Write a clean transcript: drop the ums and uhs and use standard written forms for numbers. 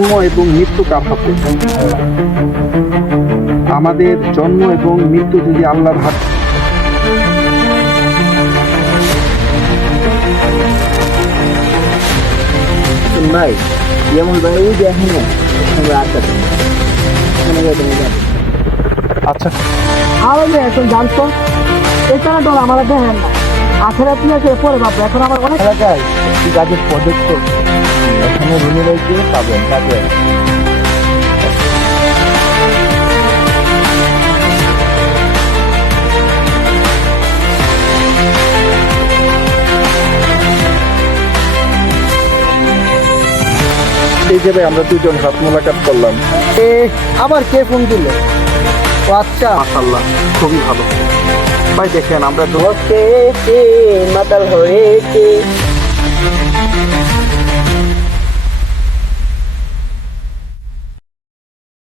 জন্ম এবং মৃত্যু কার হাতে? আমাদের জন্ম এবং মৃত্যু যদি আল্লাহর হাত। ভাই যেমন ভাই ওই যে এখন আচ্ছা, আরো যে এখন জানতো এখানে ডর আমার দেখেন না আখেরা তুই আছে পরে বাবা এখন আমার অনেক এলাকায় একটি কাজের প্রজেক্ট এখানে রুমে রয়েছে পাবেন কাজে এই যে ভাই আমরা দুজন হাত মোলাকাত করলাম। আবার কে ফোন দিল ও আচ্ছা মাশাআল্লাহ, খুবই ভালো ভাই। দেখেন আমরা মাতাল হয়েছে